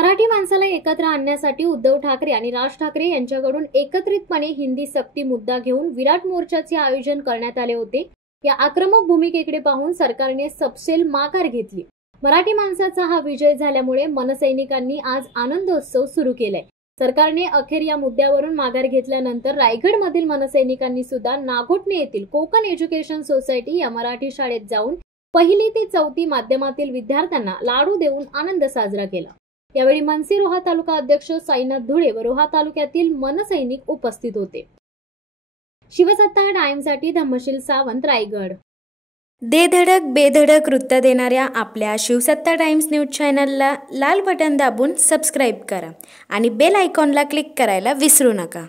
मराठी माणसाला एकत्र आणण्यासाठी उद्धव ठाकरे आणि राज ठाकरे यांच्याकडून एकत्रितपणे हिंदी सक्ती मुद्दा घेऊन विराट मोर्चाचे आयोजन करण्यात आले होते। या आक्रमक भूमिकेकडे पाहून सरकारने सपशेल माघार घेतली। मराठी माणसाचा हा विजय झाल्यामुळे मनसैनिकांनी आज आनंदोत्सव सुरू केलाय। सरकारने अखेर या मुद्द्यावरून माघार घेतल्यानंतर रायगडमधील मनसैनिकांनी सुद्धा नागोठणे येथील कोकण एज्युकेशन सोसायटी या मराठी शाळेत जाऊन 1ली ते 4थी माध्यमातील विद्यार्थ्यांना लाडू देऊन आनंद साजरा केला। यावेळी मनसे रोहा तालुका अध्यक्ष साईनाथ धुळे व रोहा तालुक्यातील मनसैनिक उपस्थित होते। शिवसत्ता टाइम्ससाठी धम्मशील सावंत, रायगड। दे धडक बेधडक वृत्त देणाऱ्या आपल्या शिवसत्ता टाइम्स न्यूज चॅनलला लाल बटन दाबून सबस्क्राईब करा आणि बेल आयकॉनला क्लिक करायला विसरू नका।